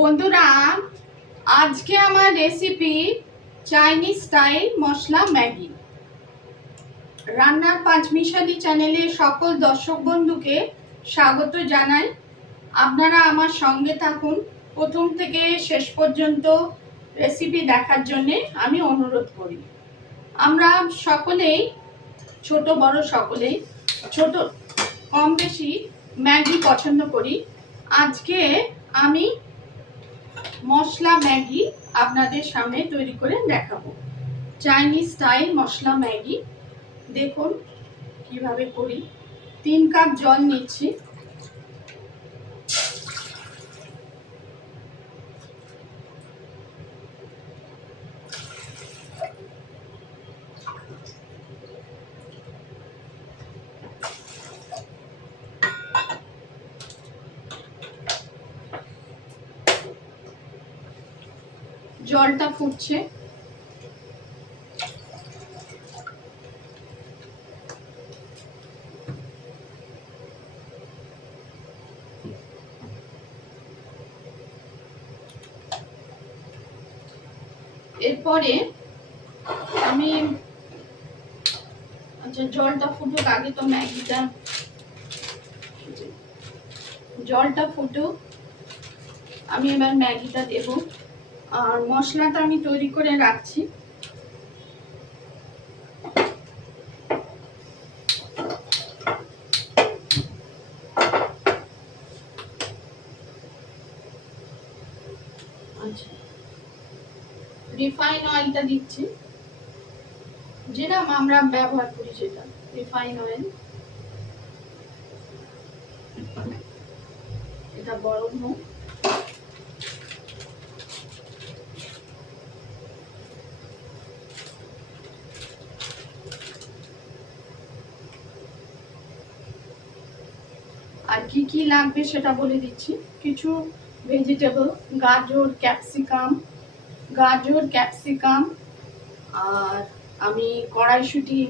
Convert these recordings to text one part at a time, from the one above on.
বন্ধুরা, আজকে আমার রেসিপি চাইনিজ স্টাইল মশলা ম্যাগি। রান্নার পাঁচমিশালি চ্যানেলে সকল দর্শক বন্ধুকে স্বাগত জানাই। আপনারা আমার সঙ্গে থাকুন, প্রথম থেকে শেষ পর্যন্ত রেসিপি দেখার জন্যে আমি অনুরোধ করি। আমরা সকলেই, ছোট বড় সকলেই, ছোট কম বেশি ম্যাগি পছন্দ করি। আজকে আমি মশলা ম্যাগি আপনাদের সামনে তৈরি করে দেখাবো। চাইনিজ স্টাইল মশলা ম্যাগি। দেখুন কিভাবে করি। 3 কাপ জল নিচ্ছি। জলটা ফুটছে। এরপরে আমি জলটা ফুটুক, আগে তো ম্যাগিটা, জলটা ফুটুক, আমি এবার ম্যাগিটা দেব। আর মশলাটা আমি তৈরি করে রাখছি। আচ্ছা, রিফাইন অয়েলটা দিচ্ছি, যেটা আমরা ব্যবহার করি, সেটা রিফাইন অয়েল। এটা গরম হোক। আর কি কি লাগবে সেটা বলে দিচ্ছি। কিছু ভেজিটেবল, গাজর, ক্যাপসিকাম, আর আমি কড়াইশুঁটি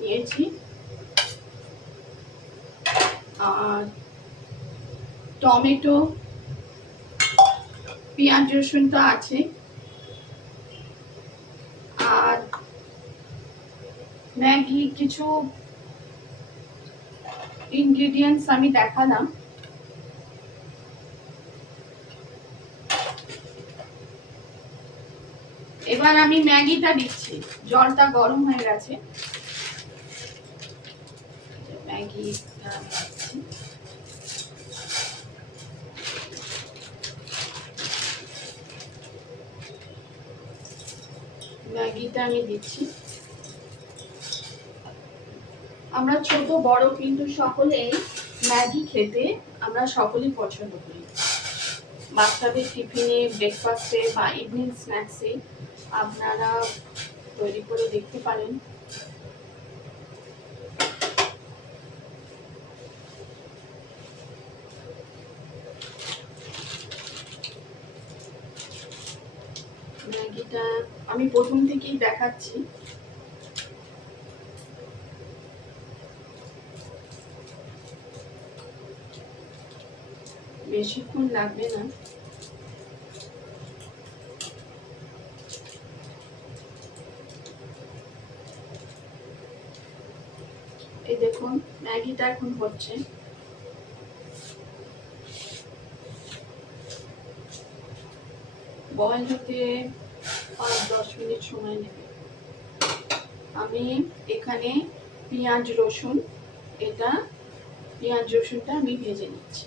নিয়েছি, আর টমেটো, পেঁয়াজ রসুন তো আছে, আর ম্যাগি কিছু ইনগ্রেডিয়েন্টস আমি দেখালাম। এবার আমি ম্যাগিটা দিচ্ছি। জলটা গরম হয়ে গেছে, ম্যাগিটা আমি দিচ্ছি। ম্যাগিটা আমি দিচ্ছি। আমরা ছোট বড় কিন্তু সকলেই ম্যাগি খেতে আমরা সকলেই পছন্দ করি। বাচ্চাদের টিফিনে, ব্রেকফাস্টে বা ইভিনিং স্ন্যাক্সে আপনারা তৈরি করে দেখতে পারেন। ম্যাগিটা আমি প্রথম থেকেই দেখাচ্ছি। বেশিক্ষণ লাগবে না। এই দেখুন ম্যাগিটা এখন হচ্ছে। বয়েল হতে 5-10 মিনিট সময় নেবে। আমি এখানে পেঁয়াজ রসুনটা আমি ভেজে নিচ্ছি।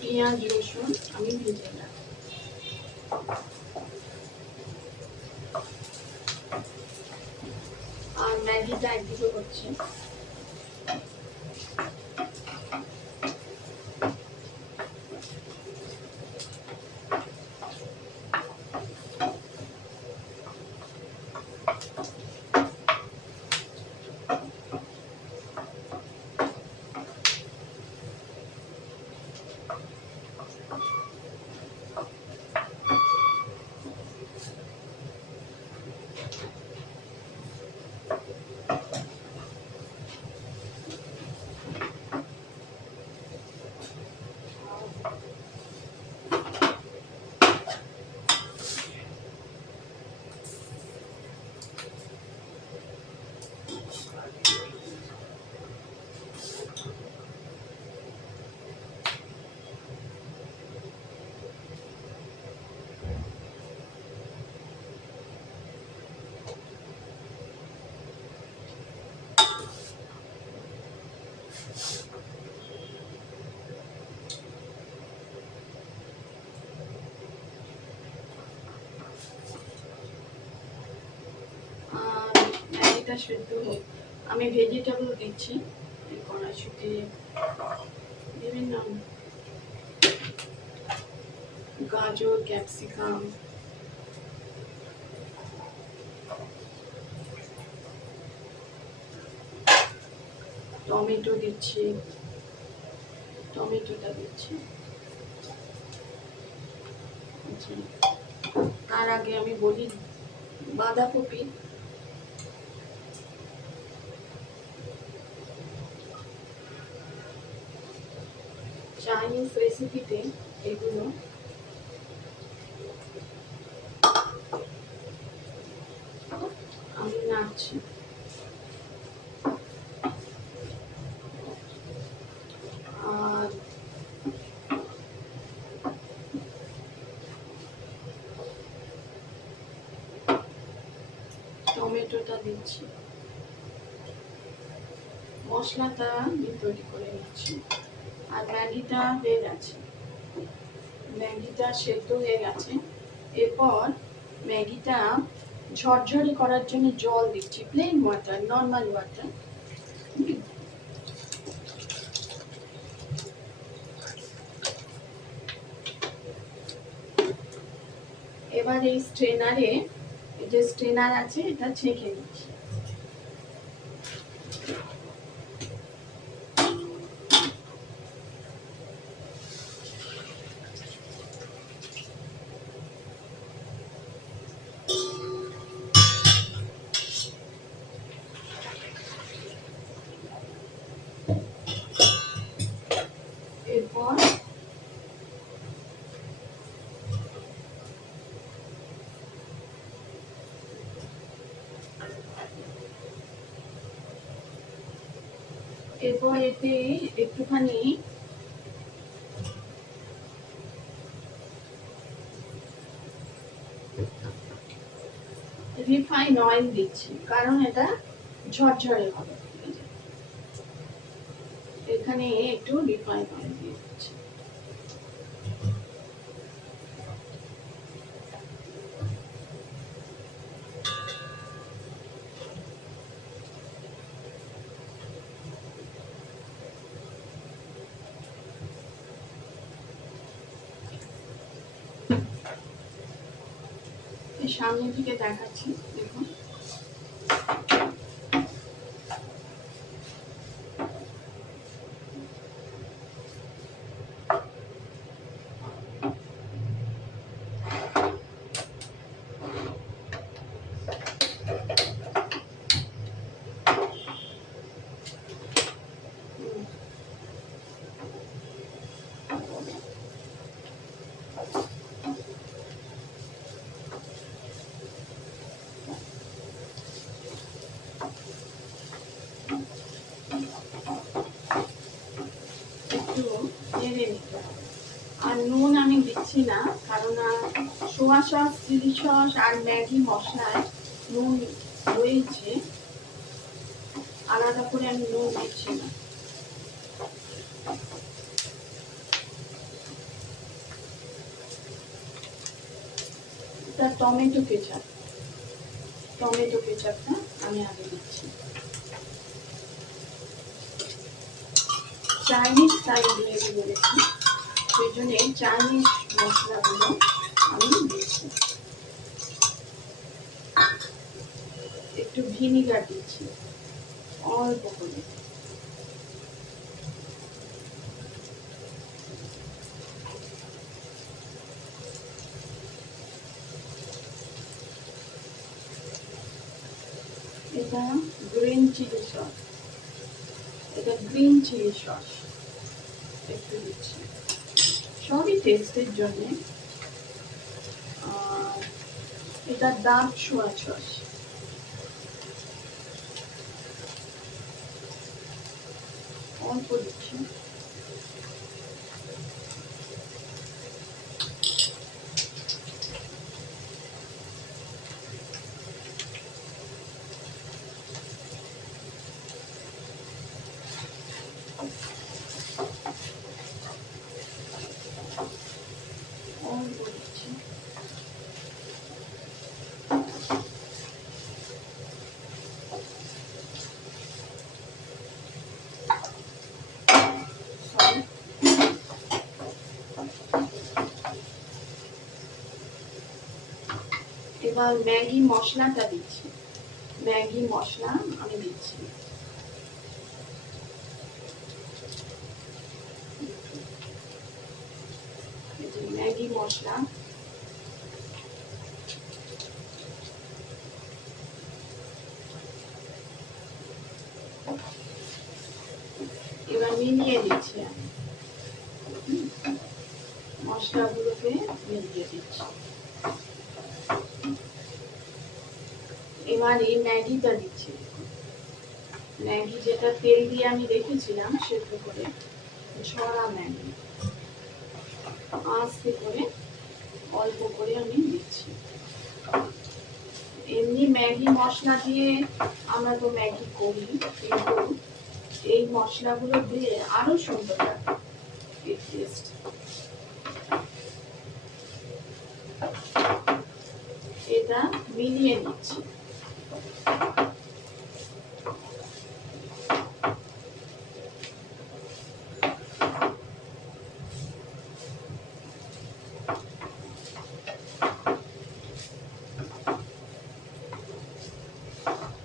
পেঁয়াজ রসুন আমি ভেজে নিলাম। আর ম্যাগিটা একদিকে হচ্ছে। এটা সেদ্ধ হোক, আমি ভেজিটেবল দিচ্ছি এই কড়াইশুঁটি, বিভিন্ন গাজর, ক্যাপসিকাম, টমেটো দিচ্ছি, টমেটোটা দিচ্ছি। তার আগে আমি বলি বাঁধাকপি, চাইনিজ রেসিপিতে এগুলো আমি নাড়ছি। আর টমেটোটা দিচ্ছি, মশলাটা আমি তৈরি করে নিচ্ছি। আর ম্যাগিটা হয়ে গেছে, ম্যাগিটা সেদ্ধ হয়ে গেছে। এরপর ম্যাগিটা ঝরঝরে করার জন্য জল দিচ্ছি, প্লেন ওয়াটার, নর্মাল ওয়াটার। এবার এই স্ট্রেনারে, যে স্ট্রেনার আছে এটা ছেঁকে নিচ্ছি। এরপর এতে একটুখানি রিফাইন অয়েল দিচ্ছি, কারণ এটা ঝরঝরে হবে। এখানে একটু রিফাইন অয়েল দিয়ে দিচ্ছি। সামনে থেকে দেখাচ্ছি, দেখুন। আর নুন আমি দিচ্ছি না, কারণ সোয়া সস, চিলি সস আর ম্যাগি মশলায় নুন রয়েছে, আলাদা করে আমি নুন দিচ্ছি না। এটা টমেটো কেচাপটা আমি আগে দিচ্ছি। চাইনিজ স্টাইল দিয়ে বলেছি, সেই জন্য চাইনিজ মশলাগুলো আমি দিচ্ছি। একটু ভিনিগার দিচ্ছি অল্প করে। এটা গ্রিন চিলি সস, এটা গ্রিন চিলি সস একটু দিচ্ছি, সবই টেস্টের জন্য। আর এটা ডার্ক সোয়া সস, অল্প দিচ্ছি। অল্প দিচ্ছি। এবার ম্যাগি মশলাটা দিচ্ছি। ম্যাগি মশলা আমি দিচ্ছি। ম্যাগি মশলা এবার মিলিয়ে দিচ্ছি আমি, মশলাগুলোকে মিলিয়ে দিচ্ছি। এবার এই ম্যাগিটা দিচ্ছি। ম্যাগি যেটা তেল দিয়ে আমি রেখেছিলাম সেদ্ধ করে, ছড়া ম্যাগি আস্তে করে অল্প করে আমি দিচ্ছি। এমনি ম্যাগি মশলা দিয়ে আমরা তো ম্যাগি করি, কিন্তু এই মশলাগুলো দিয়ে আরো সুন্দর লাগে এর টেস্ট। এটা মিলিয়ে নিচ্ছি।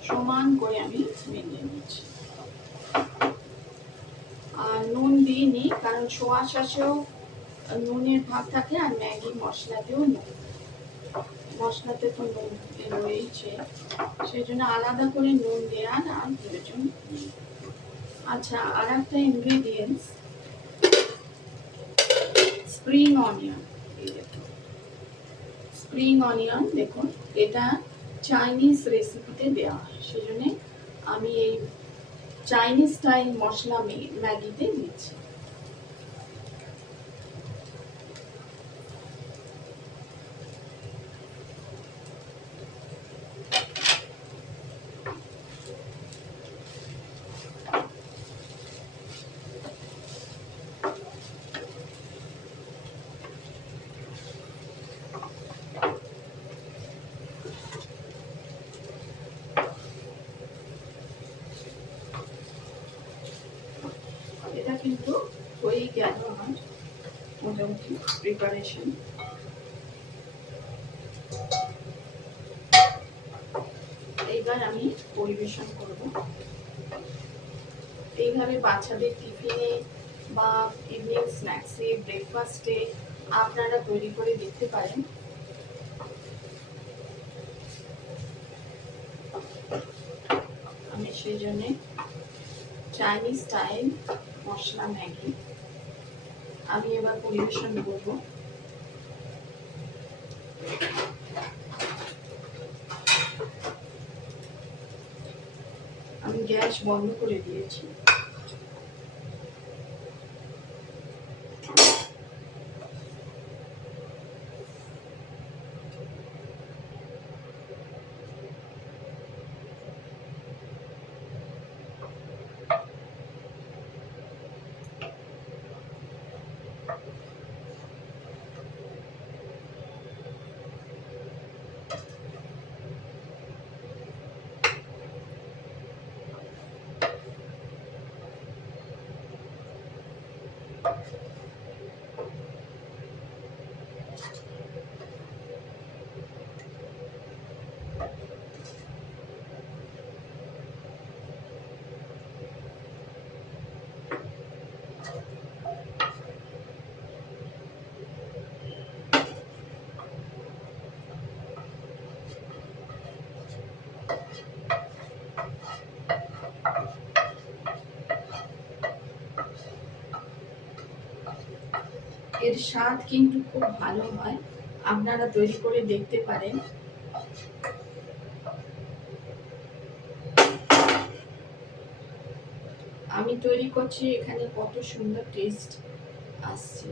সমান করে আমি মিলিয়ে নিচ্ছি। আর নুন দিইনি, কারণ সোয়া সসেও নুনের ভাব থাকে, আর ম্যাগি মশলাতেও নুন, মশলাতে তো নুন রয়েছে, সেই জন্য আলাদা করে নুন দেওয়ার আর প্রয়োজন নেই। আচ্ছা, আর একটা ingredients, spring onion. Spring onion দেখুন, এটা চাইনিজ রেসিপিতে দেওয়া হয়, সেই জন্য আমি এই চাইনিজ স্টাইল মশলা ম্যাগিতে দিচ্ছি। এটা কিন্তু হয়ে গেল আমার মোটামুটি প্রিপারেশন। এইবার আমি পরিবেশন করব। এইভাবে বাচ্চাদের টিফিনে বা ইভিনিং স্ন্যাক্সে, ব্রেকফাস্টে আপনারা তৈরি করে দেখতে পারেন। আমি সেই জন্য চাইনিজ স্টাইল মশলা ম্যাগি আমি এবার পরিবেশন করব। আমি গ্যাস বন্ধ করে দিয়েছি। এর স্বাদ কিন্তু খুব ভালো হয়, আপনারা তৈরি করে দেখতে পারেন। আমি তৈরি করছি, এখানে কত সুন্দর টেস্ট আসছে।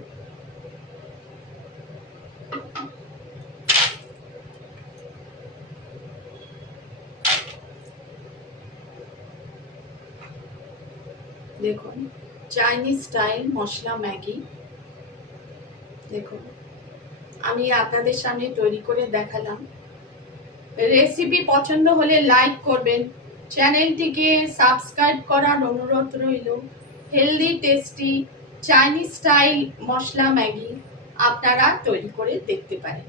দেখুন, চাইনিজ স্টাইল মশলা ম্যাগি দেখুন আমি আপনাদের সামনে তৈরি করে দেখালাম। রেসিপি পছন্দ হলে লাইক করবেন, চ্যানেলটিকে সাবস্ক্রাইব করার অনুরোধ রইল। হেলদি টেস্টি চাইনিজ স্টাইল মশলা ম্যাগি আপনারা তৈরি করে দেখতে পারেন।